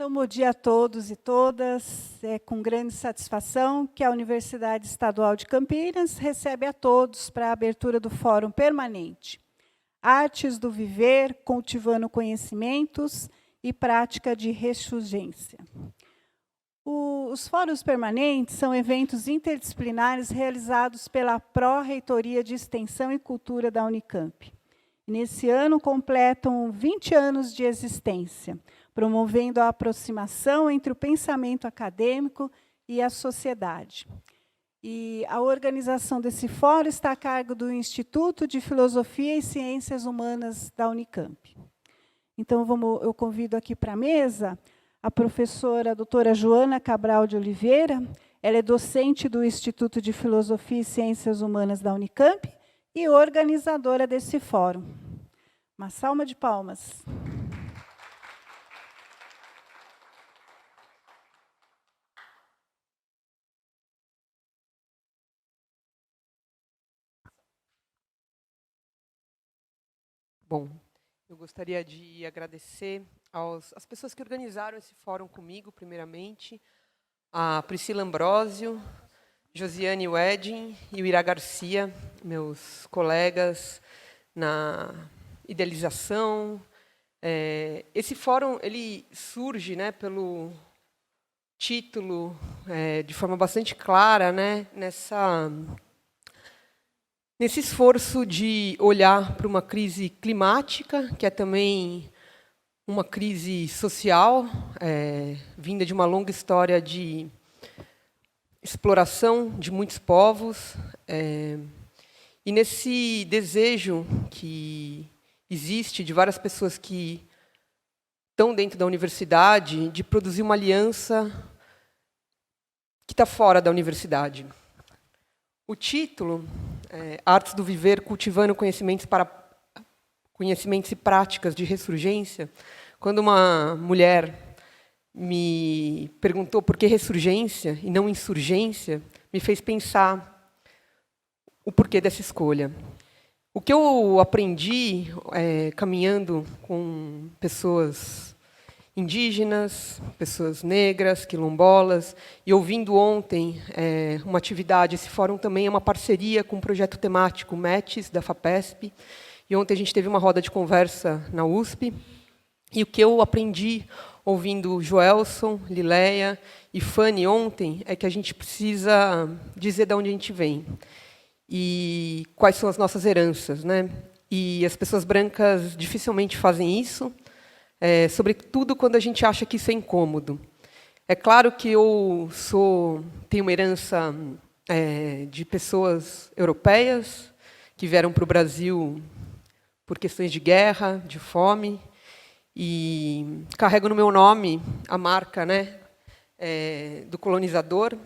Então, bom dia a todos e todas. É com grande satisfação que a Universidade Estadual de Campinas recebe a todos para a abertura do Fórum Permanente. Artes do Viver, cultivando conhecimentos e prática de ressurgência. Os Fóruns Permanentes são eventos interdisciplinares realizados pela Pró-Reitoria de Extensão e Cultura da Unicamp. Nesse ano, completam 20 anos de existência, promovendo a aproximação entre o pensamento acadêmico e a sociedade. E a organização desse fórum está a cargo do Instituto de Filosofia e Ciências Humanas da Unicamp. Então, eu convido aqui para a mesa a professora doutora Joana Cabral de Oliveira. Ela é docente do Instituto de Filosofia e Ciências Humanas da Unicamp e organizadora desse fórum. Uma salva de palmas. Bom, eu gostaria de agradecer às pessoas que organizaram esse fórum comigo, primeiramente, a Priscila Ambrósio, Josiane Wedding e o Ira Garcia, meus colegas na idealização. Esse fórum ele surge, né, pelo título, de forma bastante clara, né, nesse esforço de olhar para uma crise climática, que é também uma crise social, vinda de uma longa história de exploração de muitos povos, e nesse desejo que existe de várias pessoas que estão dentro da universidade de produzir uma aliança que está fora da universidade. O título, Artes do Viver, cultivando conhecimentos e práticas de ressurgência, quando uma mulher me perguntou por que ressurgência e não insurgência, me fez pensar o porquê dessa escolha. O que eu aprendi caminhando com pessoas indígenas, pessoas negras, quilombolas, e ouvindo ontem uma atividade, esse fórum também é uma parceria com um projeto temático, METES, da FAPESP, e ontem a gente teve uma roda de conversa na USP, e o que eu aprendi ouvindo Joelson, Lileia e Fanny ontem é que a gente precisa dizer de onde a gente vem e quais são as nossas heranças, né? E as pessoas brancas dificilmente fazem isso, sobretudo quando a gente acha que isso é incômodo. É claro que eu tenho uma herança de pessoas europeias que vieram para o Brasil por questões de guerra, de fome, e carrego no meu nome a marca, né, do colonizador,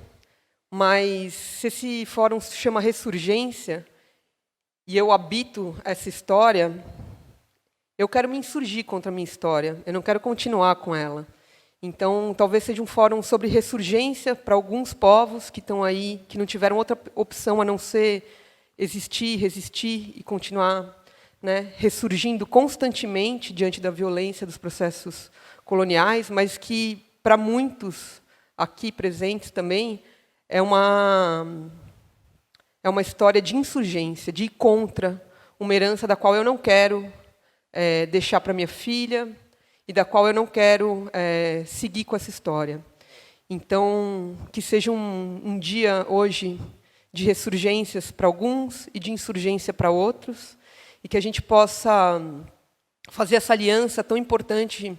mas se esse fórum se chama Ressurgência, e eu habito essa história, eu quero me insurgir contra a minha história, eu não quero continuar com ela. Então, talvez seja um fórum sobre ressurgência para alguns povos que estão aí, que não tiveram outra opção a não ser existir, resistir e continuar, né, ressurgindo constantemente diante da violência dos processos coloniais, mas que, para muitos aqui presentes também, é uma história de insurgência, de ir contra uma herança da qual eu não quero deixar para minha filha e da qual eu não quero seguir com essa história. Então, que seja um dia hoje de ressurgências para alguns e de insurgência para outros, e que a gente possa fazer essa aliança tão importante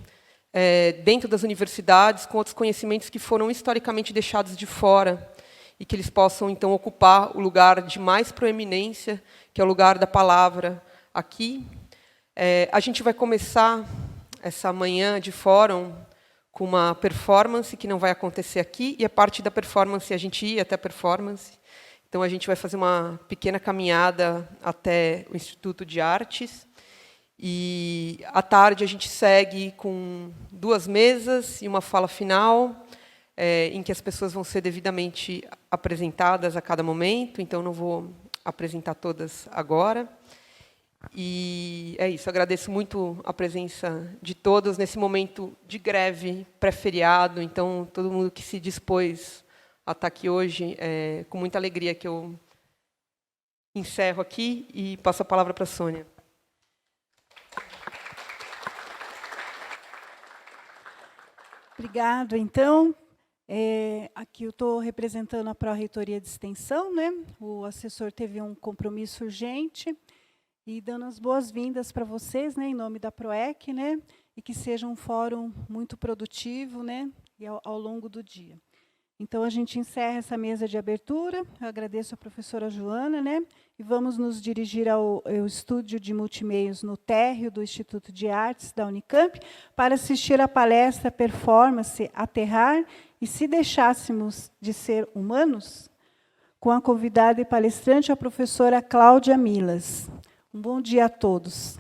dentro das universidades com outros conhecimentos que foram historicamente deixados de fora e que eles possam, então, ocupar o lugar de mais proeminência, que é o lugar da palavra aqui. A gente vai começar essa manhã de fórum com uma performance que não vai acontecer aqui, e a parte da performance, a gente ir até a performance. Então, a gente vai fazer uma pequena caminhada até o Instituto de Artes. E, à tarde, a gente segue com 2 mesas e uma fala final, em que as pessoas vão ser devidamente apresentadas a cada momento. Então, não vou apresentar todas agora. E é isso, agradeço muito a presença de todos nesse momento de greve pré-feriado. Então, todo mundo que se dispôs a estar aqui hoje, com muita alegria que eu encerro aqui e passo a palavra para a Sônia. Obrigado, então. Aqui eu estou representando a Pró-Reitoria de Extensão, né? O assessor teve um compromisso urgente, e dando as boas-vindas para vocês, né, em nome da PROEC, né, e que seja um fórum muito produtivo, né, e ao longo do dia. Então, a gente encerra essa mesa de abertura. Eu agradeço a professora Joana, né, e vamos nos dirigir ao estúdio de multimeios no térreo do Instituto de Artes da Unicamp para assistir à palestra Performance, Aterrar e Se Deixássemos de Ser Humanos, com a convidada e palestrante, a professora Cláudia Milas. Um bom dia a todos.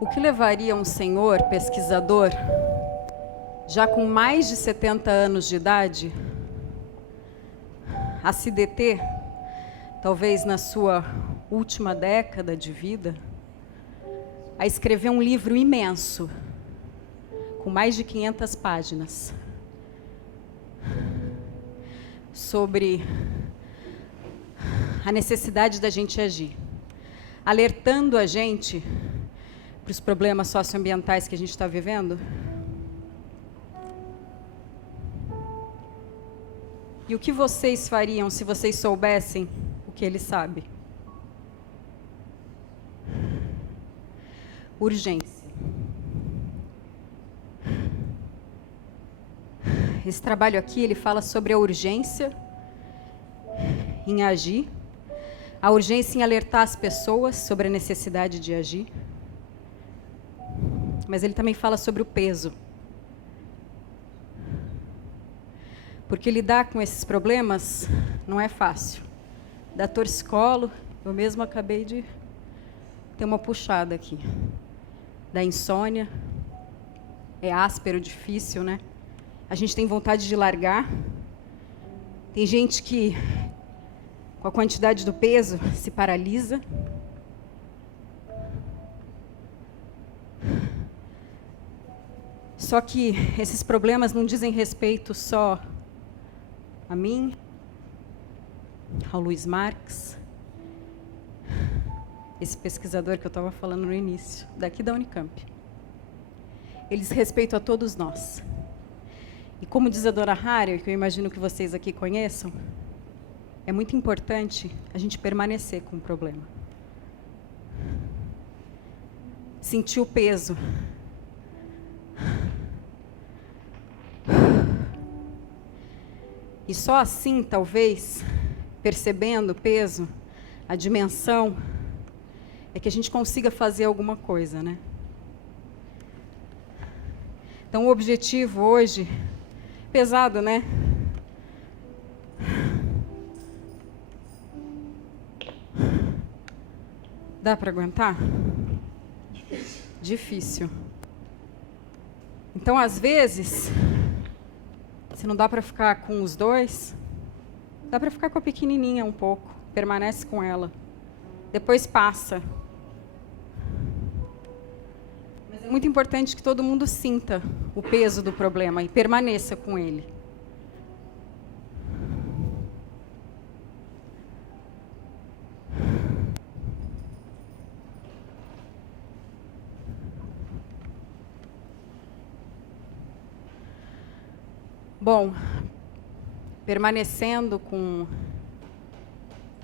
O que levaria um senhor pesquisador, já com mais de 70 anos de idade, a se deter, talvez na sua última década de vida, a escrever um livro imenso, com mais de 500 páginas, sobre a necessidade da gente agir, alertando a gente para os problemas socioambientais que a gente está vivendo? E o que vocês fariam se vocês soubessem o que ele sabe? Urgência. Esse trabalho aqui, ele fala sobre a urgência em agir, a urgência em alertar as pessoas sobre a necessidade de agir, mas ele também fala sobre o peso. Porque lidar com esses problemas não é fácil. Dá torcicolo, eu mesma acabei de ter uma puxada aqui. Da insônia, é áspero, difícil, né? A gente tem vontade de largar. Tem gente que, com a quantidade do peso, se paralisa. Só que esses problemas não dizem respeito só a mim, ao Luiz Marx, esse pesquisador que eu estava falando no início, daqui da Unicamp. Eles respeitam a todos nós. E como diz a Dona Harrier, que eu imagino que vocês aqui conheçam, é muito importante a gente permanecer com o problema. Sentir o peso. E só assim, talvez, percebendo o peso, a dimensão, é que a gente consiga fazer alguma coisa, né? Então, o objetivo hoje, pesado, né? Dá para aguentar? Difícil. Então, às vezes, se não dá para ficar com os dois, dá para ficar com a pequenininha um pouco, permanece com ela. Depois passa. Mas é muito importante que todo mundo sinta o peso do problema e permaneça com ele. Bom, permanecendo com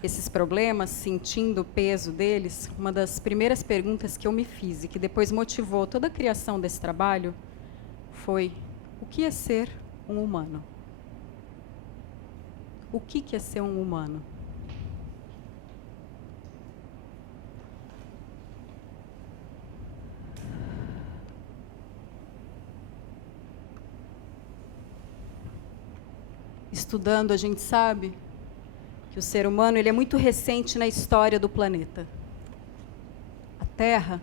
esses problemas, sentindo o peso deles, uma das primeiras perguntas que eu me fiz e que depois motivou toda a criação desse trabalho foi: o que é ser um humano? O que é ser um humano? Estudando, a gente sabe que o ser humano ele é muito recente na história do planeta. A Terra,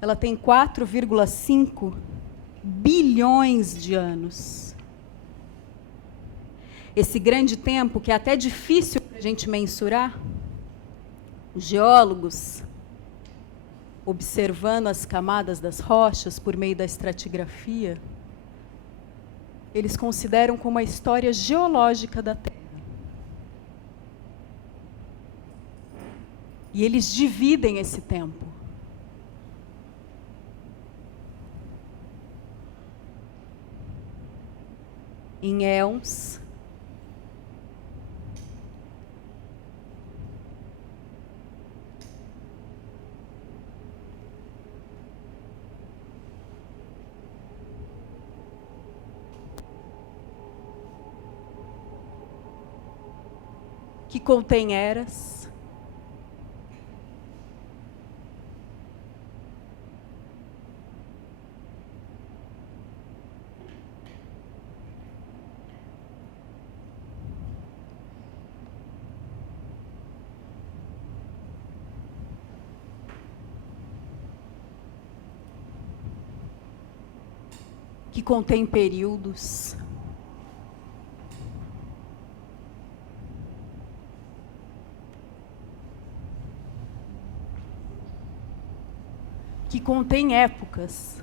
ela tem 4,5 bilhões de anos. Esse grande tempo, que é até difícil para a gente mensurar, os geólogos, observando as camadas das rochas por meio da estratigrafia, eles consideram como a história geológica da Terra. E eles dividem esse tempo. em éons, que contém eras, que contém períodos, que contém épocas,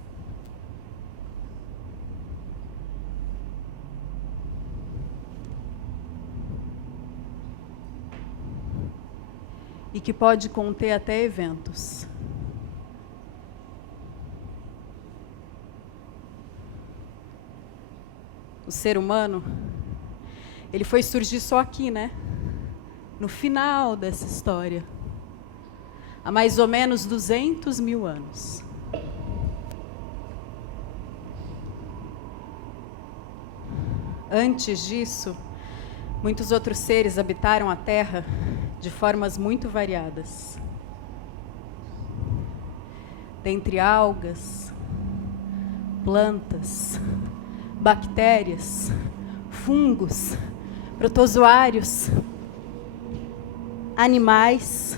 e que pode conter até eventos. O ser humano, ele foi surgir só aqui, né? No final dessa história. Há mais ou menos 200 mil anos. Antes disso, muitos outros seres habitaram a Terra de formas muito variadas. Dentre algas, plantas, bactérias, fungos, protozoários, animais.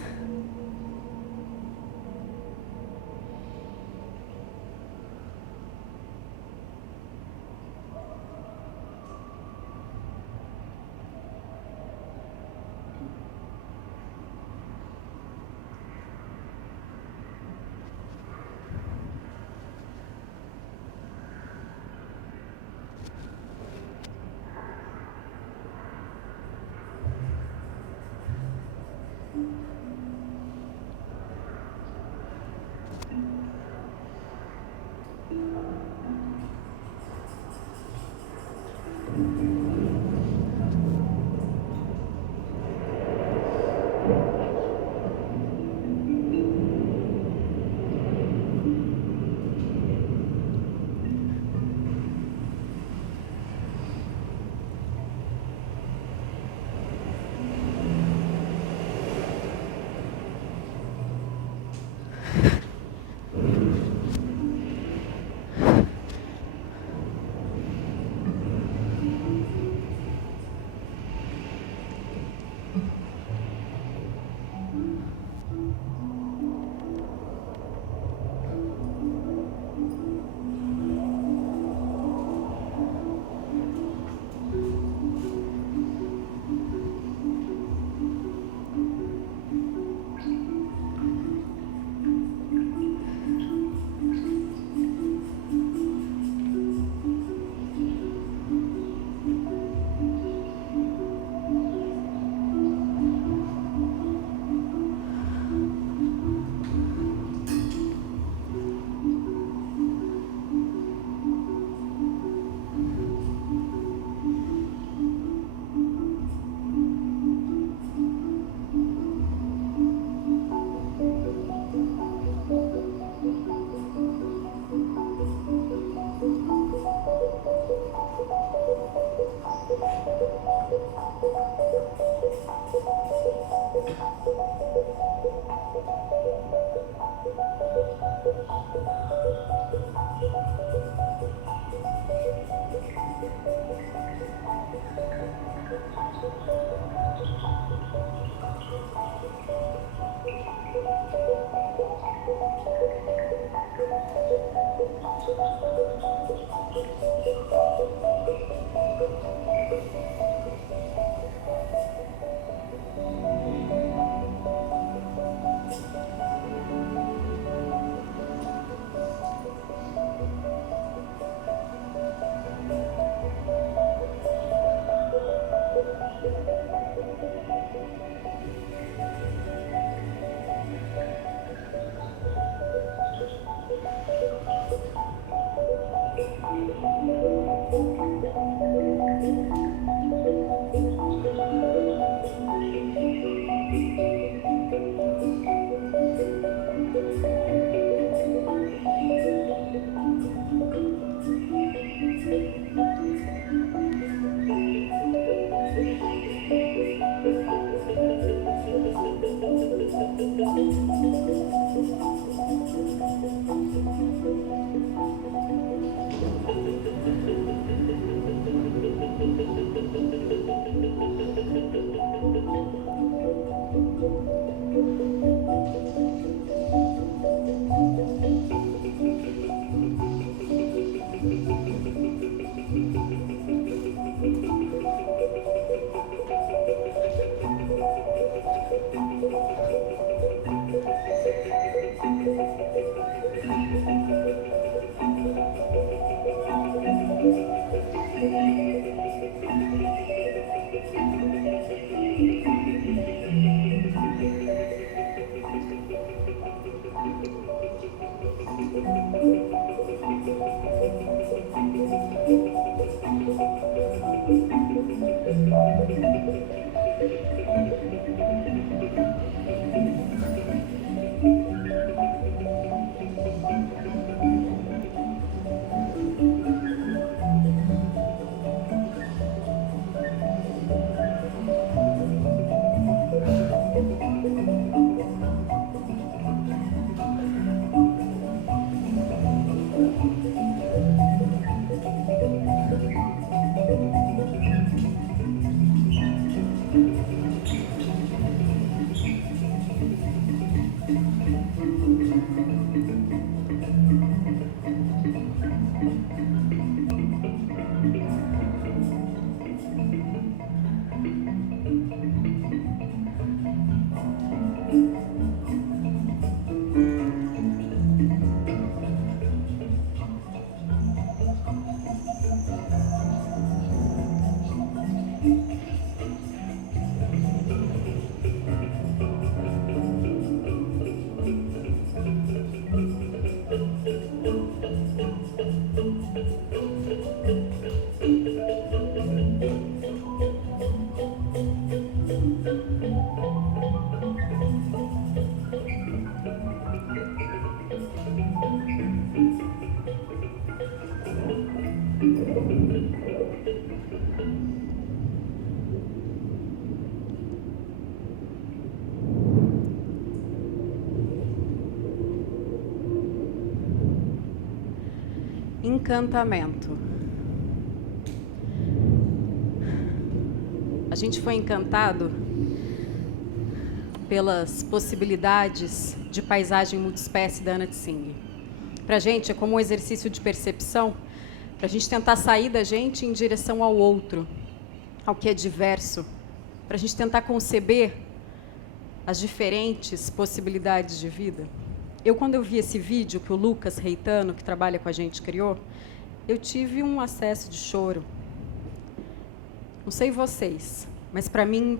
Encantamento. A gente foi encantado pelas possibilidades de paisagem multiespécie da Anna Tsing. Para a gente é como um exercício de percepção, para a gente tentar sair da gente em direção ao outro, ao que é diverso, para a gente tentar conceber as diferentes possibilidades de vida. Quando eu vi esse vídeo que o Lucas Reitano, que trabalha com a gente, criou, eu tive um acesso de choro. Não sei vocês, mas para mim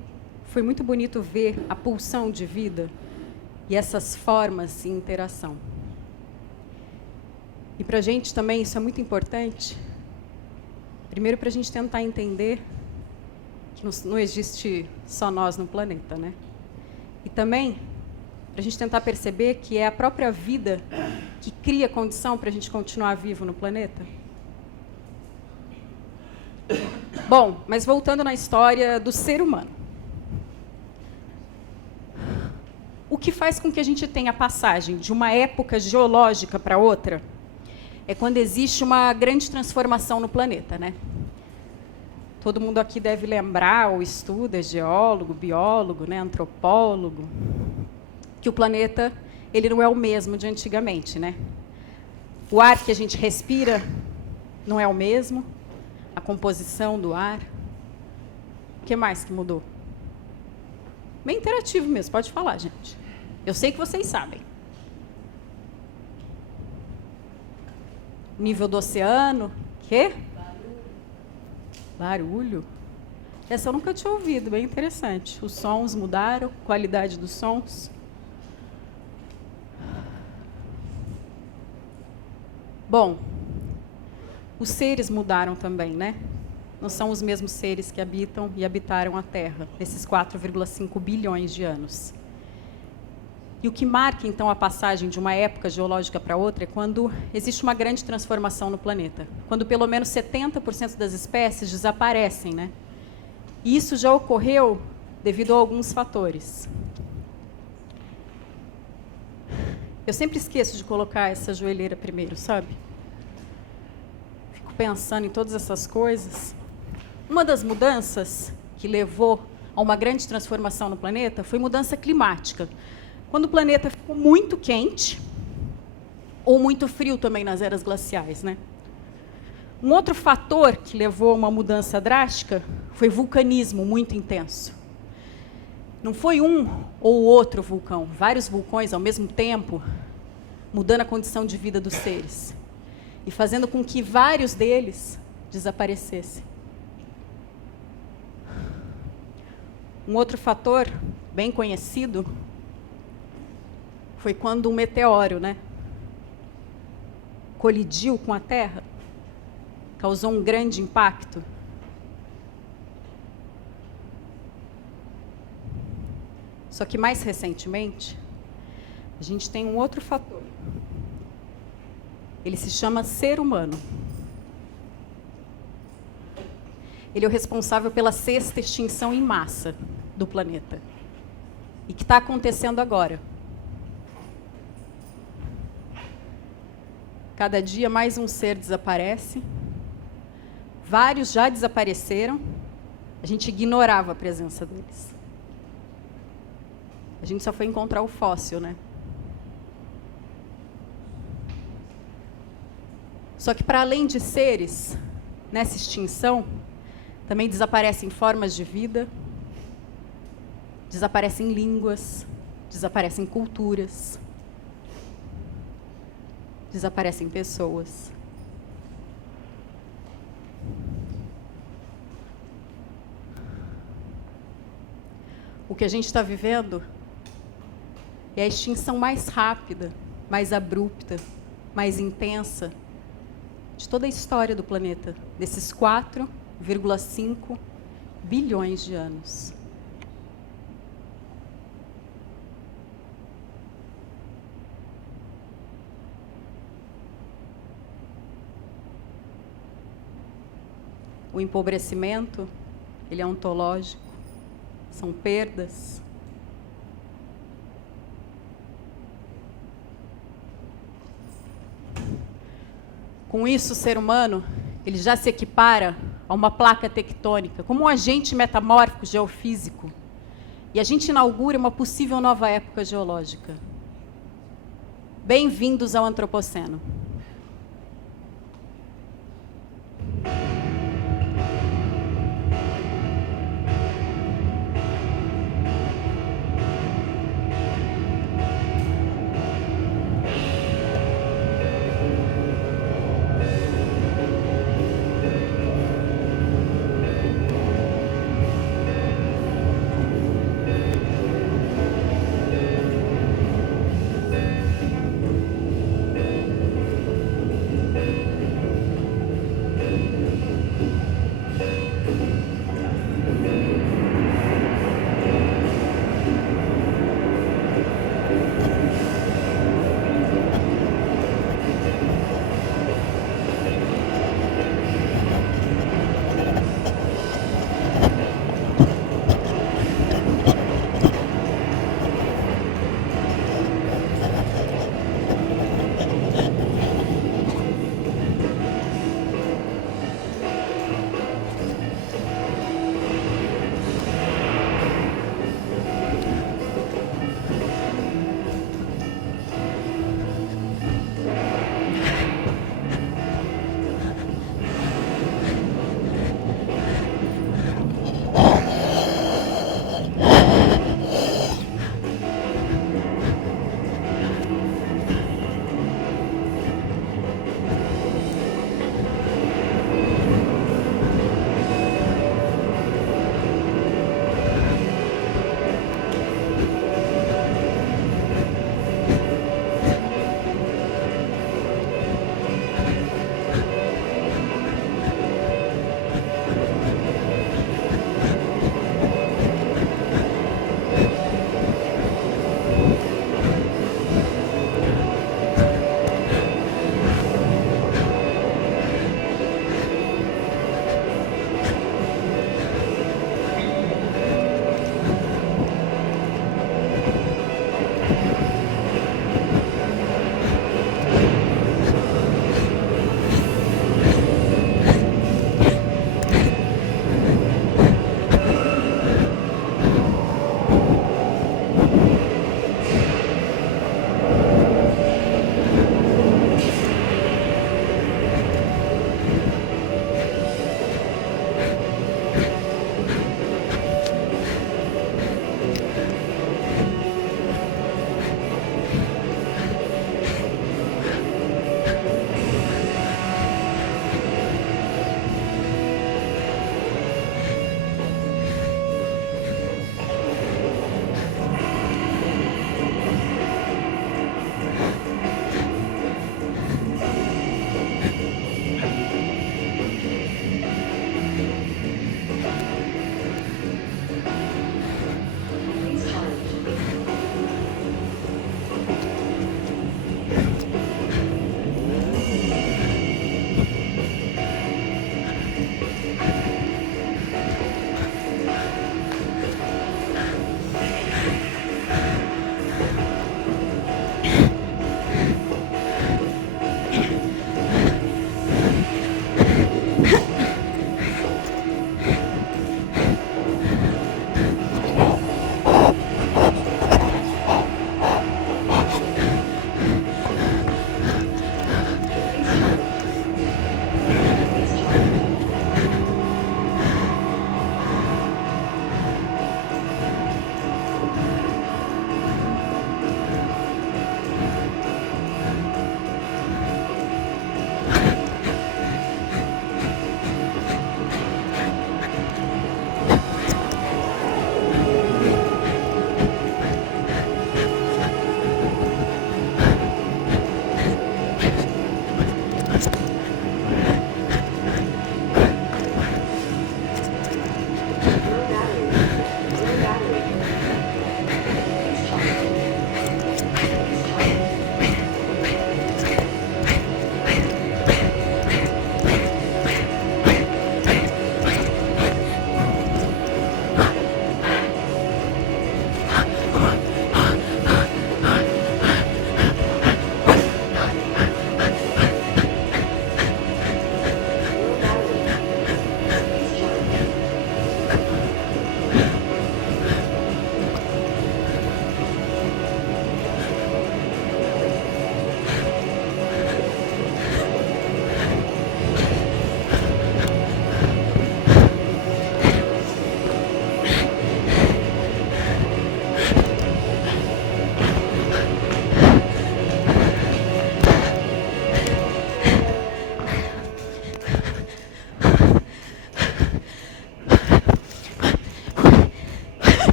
foi muito bonito ver a pulsão de vida e essas formas de interação. E para a gente também isso é muito importante. Primeiro, para a gente tentar entender que não existe só nós no planeta, né? E também para a gente tentar perceber que é a própria vida que cria condição para a gente continuar vivo no planeta. Bom, mas voltando na história do ser humano. O que faz com que a gente tenha a passagem de uma época geológica para outra é quando existe uma grande transformação no planeta, né? Todo mundo aqui deve lembrar, ou estuda, é geólogo, biólogo, né, antropólogo, que o planeta ele não é o mesmo de antigamente, né? O ar que a gente respira não é o mesmo, a composição do ar. O que mais que mudou? Bem interativo mesmo, pode falar, gente. Eu sei que vocês sabem. Nível do oceano, quê? Barulho. Essa eu nunca tinha ouvido, bem interessante. Os sons mudaram, qualidade dos sons. Bom, os seres mudaram também, né? Não são os mesmos seres que habitam e habitaram a Terra nesses 4,5 bilhões de anos. E o que marca, então, a passagem de uma época geológica para outra é quando existe uma grande transformação no planeta. Quando pelo menos 70% das espécies desaparecem, né? E isso já ocorreu devido a alguns fatores. Eu sempre esqueço de colocar essa joelheira primeiro, sabe? Fico pensando em todas essas coisas. Uma das mudanças que levou a uma grande transformação no planeta foi mudança climática. Quando o planeta ficou muito quente, ou muito frio também nas eras glaciais, né? Um outro fator que levou a uma mudança drástica foi vulcanismo muito intenso. Não foi um ou outro vulcão, vários vulcões ao mesmo tempo, mudando a condição de vida dos seres e fazendo com que vários deles desaparecessem. Um outro fator bem conhecido foi quando um meteoro, né, colidiu com a Terra, causou um grande impacto. Só que mais recentemente, a gente tem um outro fator. Ele se chama ser humano. Ele é o responsável pela 6ª extinção em massa do planeta. E que está acontecendo agora. Cada dia mais um ser desaparece. Vários já desapareceram. A gente ignorava a presença deles. A gente só foi encontrar o fóssil, né? Só que, para além de seres, nessa extinção, também desaparecem formas de vida, desaparecem línguas, desaparecem culturas, desaparecem pessoas. O que a gente está vivendo é a extinção mais rápida, mais abrupta, mais intensa de toda a história do planeta, desses 4,5 bilhões de anos. O empobrecimento, ele é ontológico, são perdas. Com isso, o ser humano, ele já se equipara a uma placa tectônica, como um agente metamórfico geofísico. E a gente inaugura uma possível nova época geológica. Bem-vindos ao Antropoceno.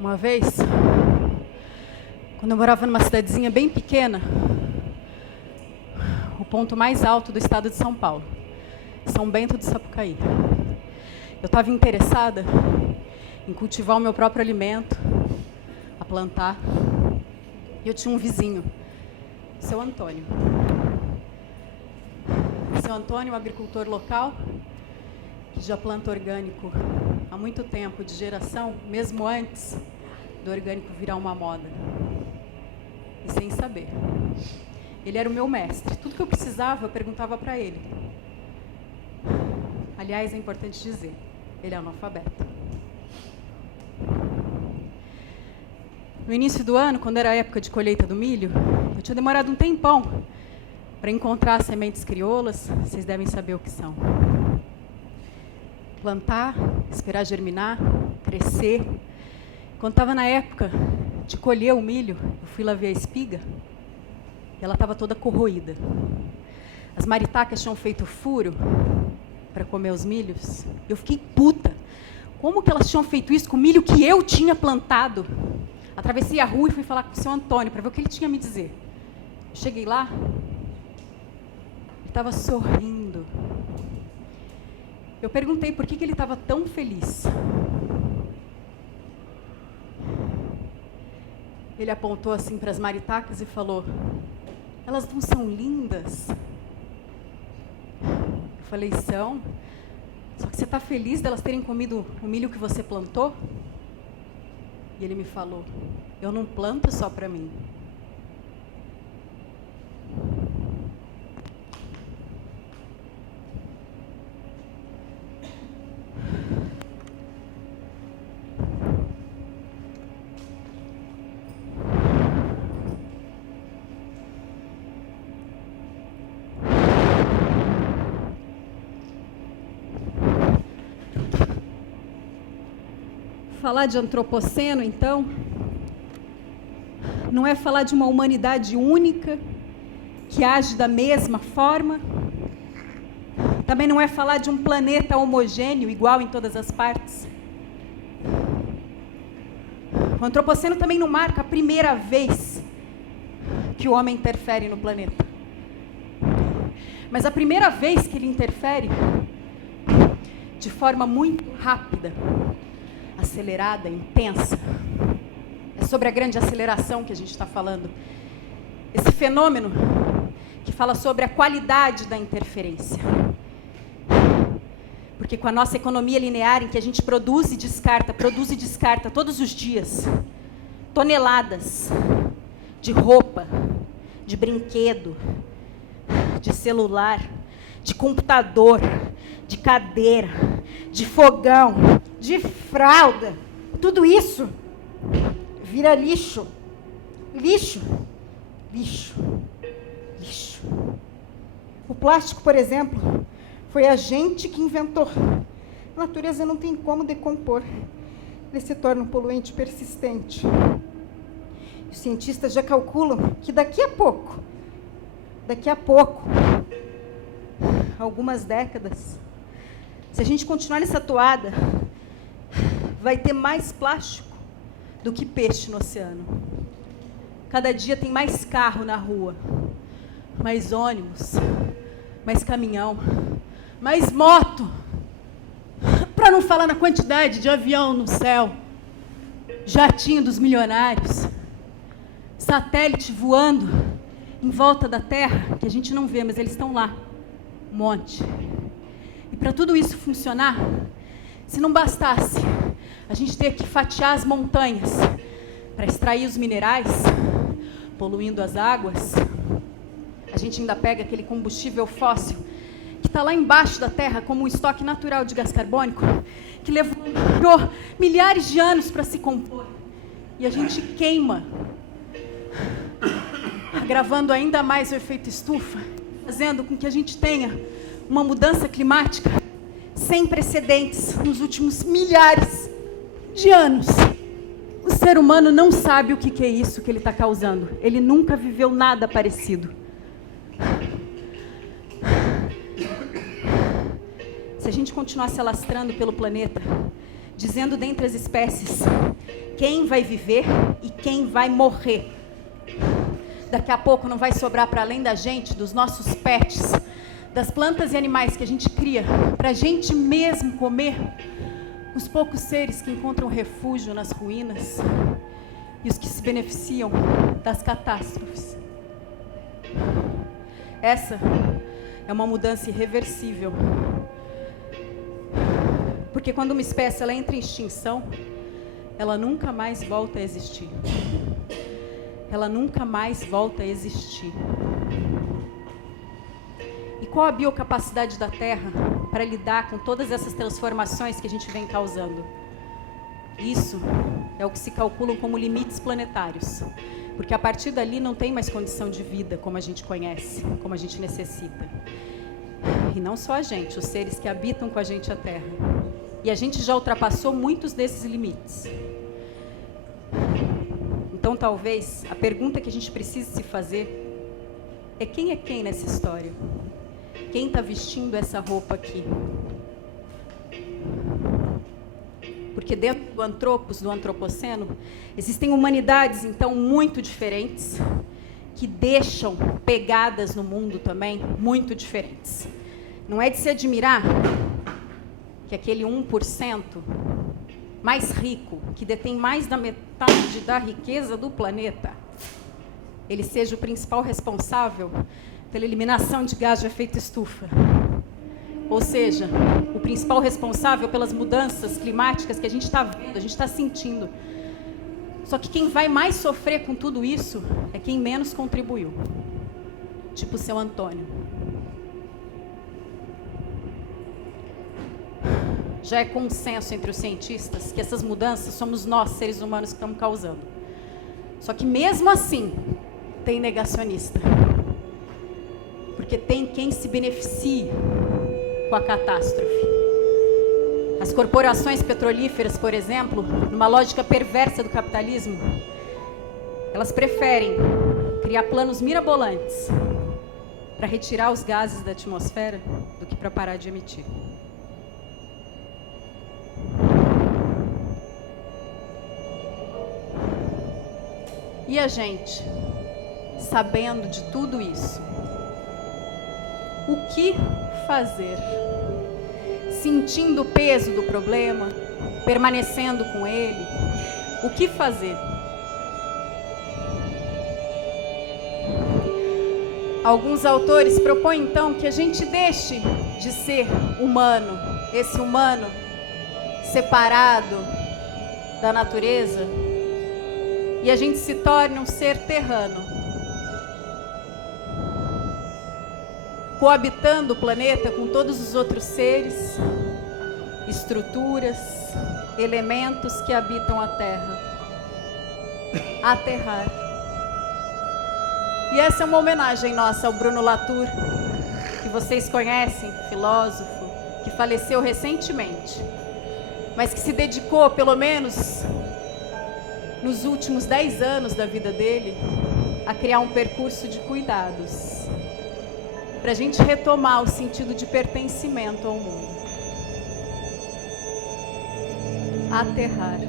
Uma vez, quando eu morava numa cidadezinha bem pequena, o ponto mais alto do estado de São Paulo, São Bento do Sapucaí. Eu estava interessada em cultivar o meu próprio alimento, a plantar. E eu tinha um vizinho, seu Antônio. Seu Antônio, um agricultor local, que já planta orgânico há muito tempo, de geração, mesmo antes do orgânico virar uma moda. E sem saber. Ele era o meu mestre. Tudo que eu precisava, eu perguntava para ele. Aliás, é importante dizer, ele é analfabeto. No início do ano, quando era a época de colheita do milho, eu tinha demorado um tempão para encontrar sementes crioulas, vocês devem saber o que são. Plantar, esperar germinar, crescer. Quando estava na época de colher o milho, eu fui lá ver a espiga e ela estava toda corroída. As maritacas tinham feito furo para comer os milhos. Eu fiquei puta. Como que elas tinham feito isso com o milho que eu tinha plantado? Atravessei a rua e fui falar com o seu Antônio para ver o que ele tinha a me dizer. Eu cheguei lá, ele estava sorrindo. Eu perguntei por que ele estava tão feliz. Ele apontou assim para as maritacas e falou: elas não são lindas? Eu falei: são. Só que você está feliz delas terem comido o milho que você plantou? E ele me falou: eu não planto só para mim. Falar de antropoceno, então, não é falar de uma humanidade única, que age da mesma forma. Também não é falar de um planeta homogêneo, igual em todas as partes. O antropoceno também não marca a primeira vez que o homem interfere no planeta. Mas a primeira vez que ele interfere, de forma muito rápida, acelerada, intensa. É sobre a grande aceleração que a gente está falando. Esse fenômeno que fala sobre a qualidade da interferência. Porque com a nossa economia linear, em que a gente produz e descarta todos os dias, toneladas de roupa, de brinquedo, de celular, de computador, de cadeira, de fogão, de fralda, tudo isso vira lixo. Lixo. Lixo. Lixo. O plástico, por exemplo, foi a gente que inventou. A natureza não tem como decompor. Ele se torna um poluente persistente. Os cientistas já calculam que daqui a pouco, algumas décadas, se a gente continuar nessa toada, vai ter mais plástico do que peixe no oceano. Cada dia tem mais carro na rua, mais ônibus, mais caminhão, mais moto, para não falar na quantidade de avião no céu, jatinho dos milionários, satélite voando em volta da Terra, que a gente não vê, mas eles estão lá, um monte. E para tudo isso funcionar, se não bastasse a gente ter que fatiar as montanhas para extrair os minerais, poluindo as águas, a gente ainda pega aquele combustível fóssil que está lá embaixo da Terra como um estoque natural de gás carbônico, que levou milhares de anos para se compor. E a gente queima, agravando ainda mais o efeito estufa, fazendo com que a gente tenha uma mudança climática sem precedentes nos últimos milhares de anos. O ser humano não sabe o que é isso que ele está causando. Ele nunca viveu nada parecido. Se a gente continuar se alastrando pelo planeta dizendo dentre as espécies quem vai viver e quem vai morrer. Daqui a pouco não vai sobrar para além da gente, dos nossos pets, das plantas e animais que a gente cria para a gente mesmo comer, os poucos seres que encontram refúgio nas ruínas e os que se beneficiam das catástrofes. Essa é uma mudança irreversível. Porque quando uma espécie ela entra em extinção, ela nunca mais volta a existir. Ela nunca mais volta a existir. E qual a biocapacidade da Terra para lidar com todas essas transformações que a gente vem causando? Isso é o que se calculam como limites planetários. Porque a partir dali não tem mais condição de vida como a gente conhece, como a gente necessita. E não só a gente, os seres que habitam com a gente a Terra. E a gente já ultrapassou muitos desses limites. Então, talvez, a pergunta que a gente precisa se fazer é quem nessa história? Quem está vestindo essa roupa aqui? Porque dentro do antropos, do antropoceno, existem humanidades, então, muito diferentes, que deixam pegadas no mundo também muito diferentes. Não é de se admirar que aquele 1% mais rico, que detém mais da metade da riqueza do planeta, ele seja o principal responsável pela eliminação de gás de efeito estufa. Ou seja, o principal responsável pelas mudanças climáticas que a gente está vendo, a gente está sentindo. Só que quem vai mais sofrer com tudo isso é quem menos contribuiu. Tipo o seu Antônio. Já é consenso entre os cientistas que essas mudanças somos nós, seres humanos, que estamos causando. Só que mesmo assim, tem negacionista. Porque tem quem se beneficie com a catástrofe. As corporações petrolíferas, por exemplo, numa lógica perversa do capitalismo, elas preferem criar planos mirabolantes para retirar os gases da atmosfera do que para parar de emitir. E a gente, sabendo de tudo isso, o que fazer? Sentindo o peso do problema, permanecendo com ele, o que fazer? Alguns autores propõem, então, que a gente deixe de ser humano, esse humano separado da natureza, e a gente se torne um ser terrano, coabitando o planeta com todos os outros seres, estruturas, elementos que habitam a Terra. Aterrar. E essa é uma homenagem nossa ao Bruno Latour, que vocês conhecem, filósofo, que faleceu recentemente, mas que se dedicou, pelo menos nos últimos 10 anos da vida dele, a criar um percurso de cuidados, para a gente retomar o sentido de pertencimento ao mundo. Aterrar.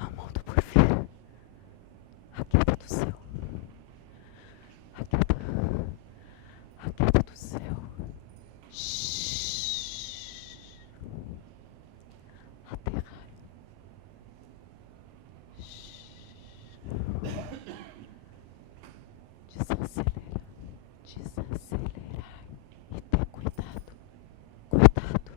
Amonto Porfírio, aquieta do céu, aquieta do céu. A terra. Desacelera, desacelerar e ter cuidado, cuidado.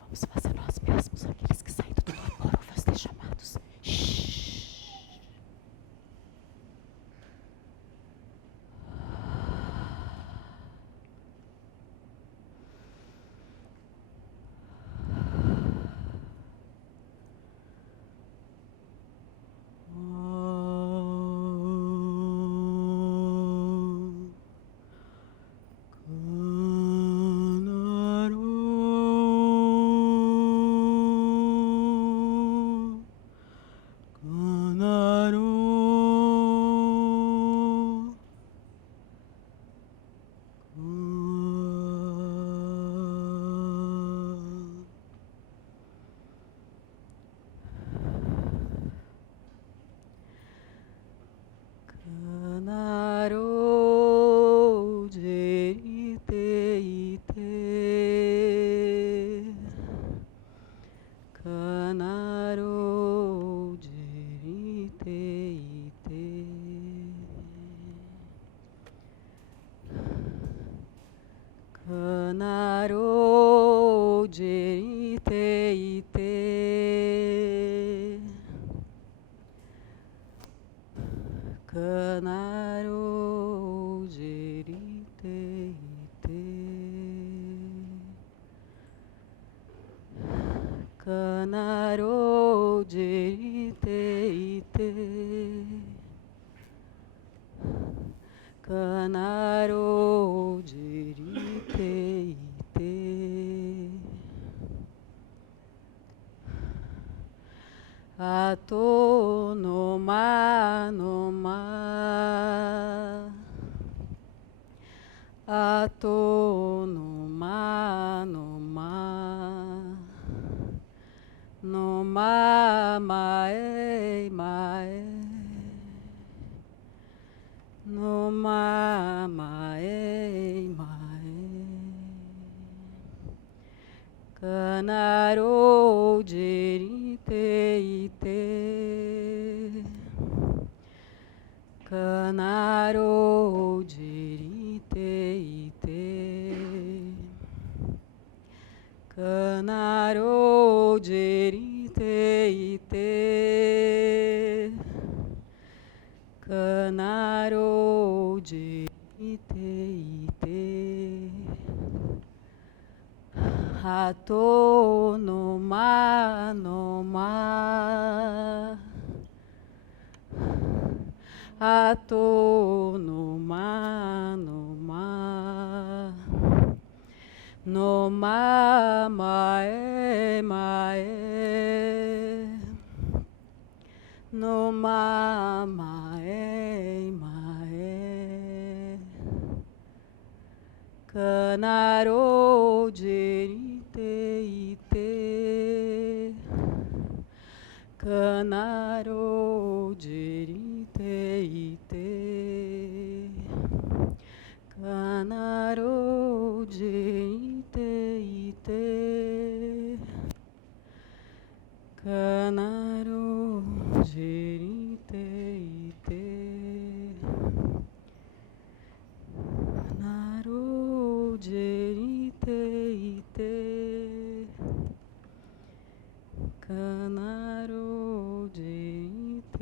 Vamos fazer nós mesmos, aqueles que saíram do torpor ou vão ser chamados. Canaro jerite, canaro jerite, canaro jerite. Canaro jerite, canaro jerite, canaro jerite. Ato no ma, ato no ma, no ma, mae, no ma, mae, canaro jerite, canaro jerite, canaro jerite, canaro jerite. Ato no ma, ato no ma, no ma, mae, no ma, mae, canaro jerite, canaro jerite, canaro jerite, canaro jerite, canaro jerite, canaro jerite.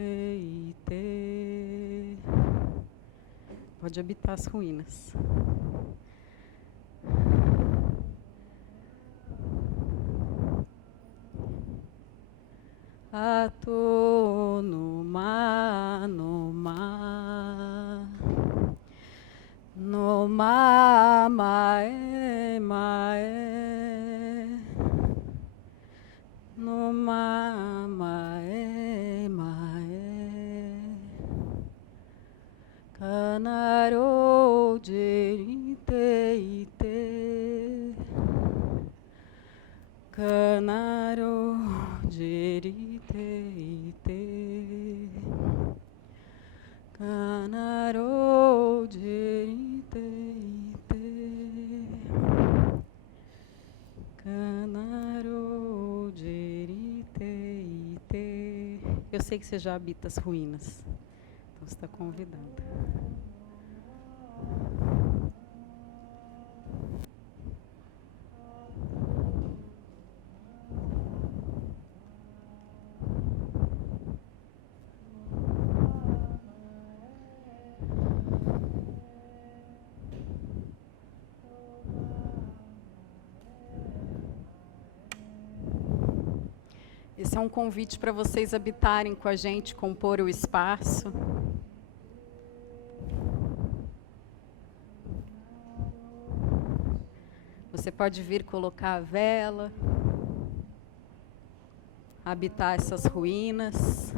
Pode habitar as ruínas. Ato no ma, no ma. No ma, mae, mae. No ma, mae, mae. Kanaro jerite ite. Kanaro jerite ite. Kanaro jerite ite. Kanaro jerite ite. Eu sei que você já habita as ruínas, então você está convidada. Esse é um convite para vocês habitarem com a gente, compor o espaço. Você pode vir colocar a vela, habitar essas ruínas.